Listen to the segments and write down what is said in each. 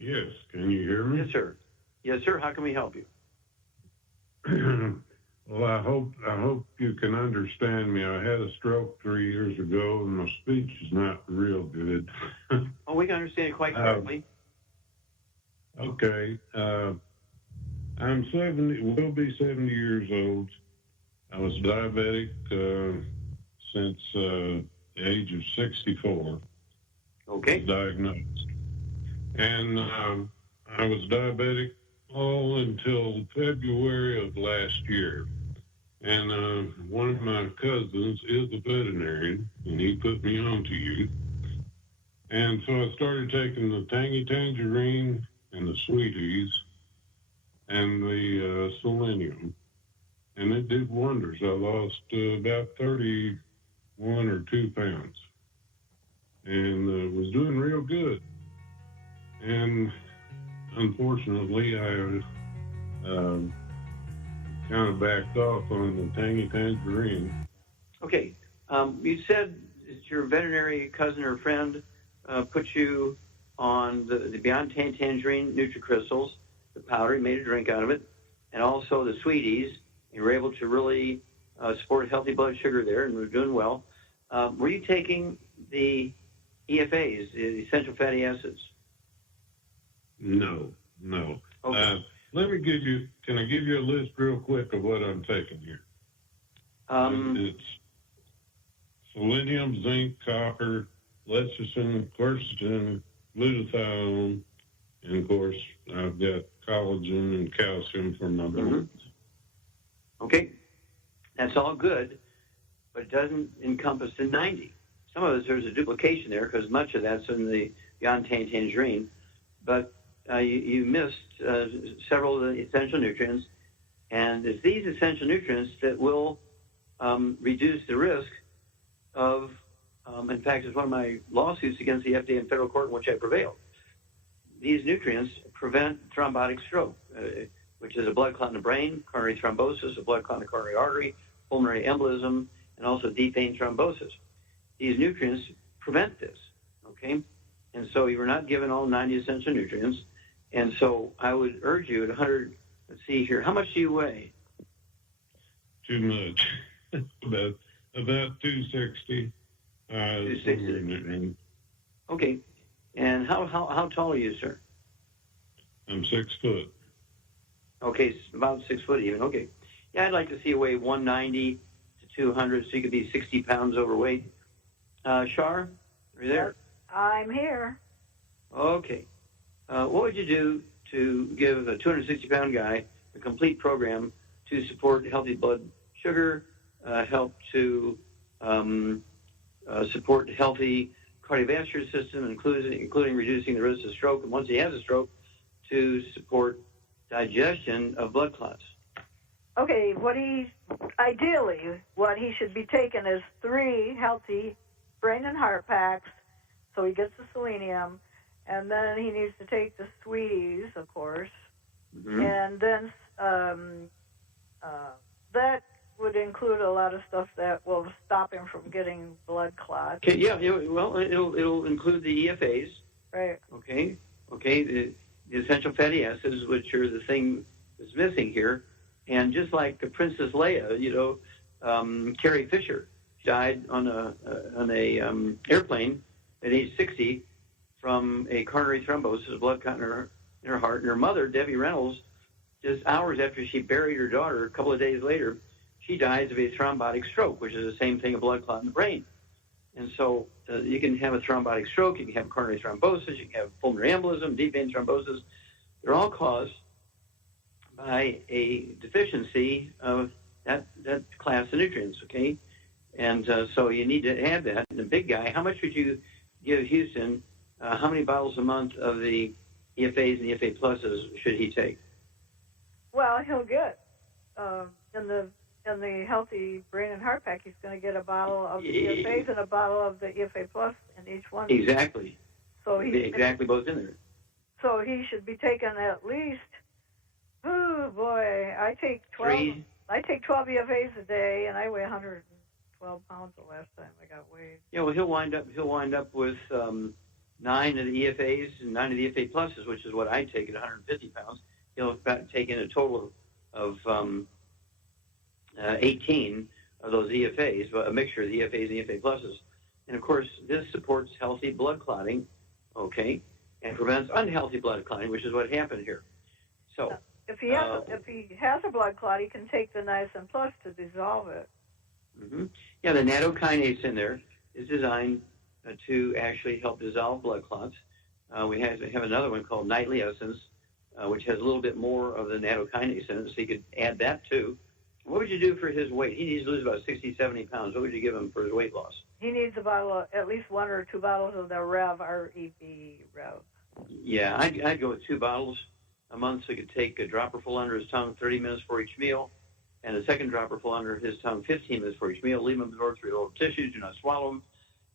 Yes, can you hear me? Yes, sir. Yes, sir. How can we help you? Well, I hope you can understand me. I had a stroke 3 years ago, and my speech is not real good. Oh, we can understand it quite clearly. Okay. I'm 70. Will be 70 years old. I was diabetic since the age of 64. Okay. Was diagnosed, and I was diabetic all until February of last year. And one of my cousins is a veterinarian, and he put me on to you. And so I started taking the Tangy Tangerine and the Sweeties and the Selenium, and it did wonders. I lost about 31 or 2 pounds, and was doing real good. And unfortunately, I kind of backed off on the Tangy Tangerine. Okay. You said that your veterinary cousin or friend put you on the Beyond Tangerine NutriCrystals, the powder. He made a drink out of it, and also the Sweeties. You were able to really support healthy blood sugar there, and we're doing well. Were you taking the EFAs, the essential fatty acids? No. Okay. Can I give you a list real quick of what I'm taking here? It's selenium, zinc, copper, lecithin, quercetin, glutathione, and of course I've got collagen and calcium for my bones. Okay. That's all good, but it doesn't encompass the 90. Some of there's a duplication there because much of that's in the Beyond Tangerine, but you missed several of the essential nutrients, and it's these essential nutrients that will reduce the risk of, in fact, it's one of my lawsuits against the FDA in federal court in which I prevailed. These nutrients prevent thrombotic stroke, which is a blood clot in the brain, coronary thrombosis, a blood clot in the coronary artery, pulmonary embolism, and also deep vein thrombosis. These nutrients prevent this, okay? And so you were not given all 90 essential nutrients. And so I would urge you at 100, let's see here, how much do you weigh? Too much. about 260. 260. Okay. And how tall are you, sir? I'm 6 foot. Okay, about 6 foot even. Okay. Yeah, I'd like to see you weigh 190 to 200, so you could be 60 pounds overweight. Shar, are you there? I'm here. Okay. What would you do to give a 260-pound guy a complete program to support healthy blood sugar, help to support healthy cardiovascular system, including reducing the risk of stroke, and once he has a stroke, to support digestion of blood clots? Okay, what he should be taking is 3 healthy brain and heart packs, so he gets the selenium, and then he needs to take the Sweeties, of course, and then that would include a lot of stuff that will stop him from getting blood clots. Okay, yeah, well, it'll include the EFAs. Right. Okay, the essential fatty acids, which are the thing that's missing here. And just like Princess Leia, Carrie Fisher died on a airplane at age 60 from a coronary thrombosis, a blood clot in her heart. And her mother, Debbie Reynolds, just hours after she buried her daughter, a couple of days later, she dies of a thrombotic stroke, which is the same thing, a blood clot in the brain. And so you can have a thrombotic stroke, you can have coronary thrombosis, you can have pulmonary embolism, deep vein thrombosis. They're all caused by a deficiency of that class of nutrients, okay? And so you need to have that. And the big guy, how much would you give Houston? How many bottles a month of the EFAs and EFA pluses should he take? Well, he'll get in the healthy brain and heart pack. He's going to get a bottle of the EFAs and a bottle of the EFA plus in each one. Exactly. So exactly both in there. So he should be taking at least. Oh boy, I take 12. I take 12 EFAs a day, and I weigh 112 pounds the last time I got weighed. Yeah, well, he'll wind up with 9 of the EFAs and 9 of the EFA pluses, which is what I take at 150 pounds. He'll take in a total of 18 of those EFAs, a mixture of the EFAs and EFA pluses. And of course, this supports healthy blood clotting, okay, and prevents unhealthy blood clotting, which is what happened here. So if he has a blood clot, he can take the Niacin Plus to dissolve it. Mm-hmm. Yeah, the nattokinase in there is designed to actually help dissolve blood clots. We have another one called Nightly Essence, which has a little bit more of the nattokinase in it, so you could add that too. What would you do for his weight? He needs to lose about 60, 70 pounds. What would you give him for his weight loss? He needs at least 1 or 2 bottles of the Rev, R-E-V, Rev. Yeah, I'd go with 2 bottles a month, so he could take a dropper full under his tongue 30 minutes for each meal, and a second dropper full under his tongue 15 minutes for each meal. Leave him absorb through your oral tissues. Do not swallow them.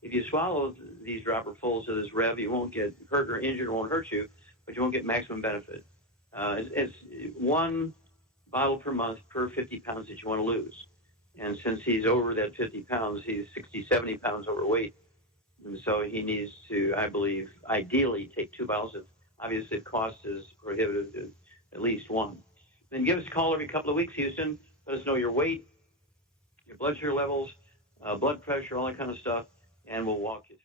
If you swallow these dropper fulls of this Rev, you won't get hurt or injured. It won't hurt you, but you won't get maximum benefit. It's 1 bottle per month per 50 pounds that you want to lose. And since he's over that 50 pounds, he's 60, 70 pounds overweight. And so he needs to, I believe, ideally take 2 bottles. Obviously, the cost is prohibitive to at least 1. Then give us a call every couple of weeks, Houston. Let us know your weight, your blood sugar levels, blood pressure, all that kind of stuff, and we'll walk you through.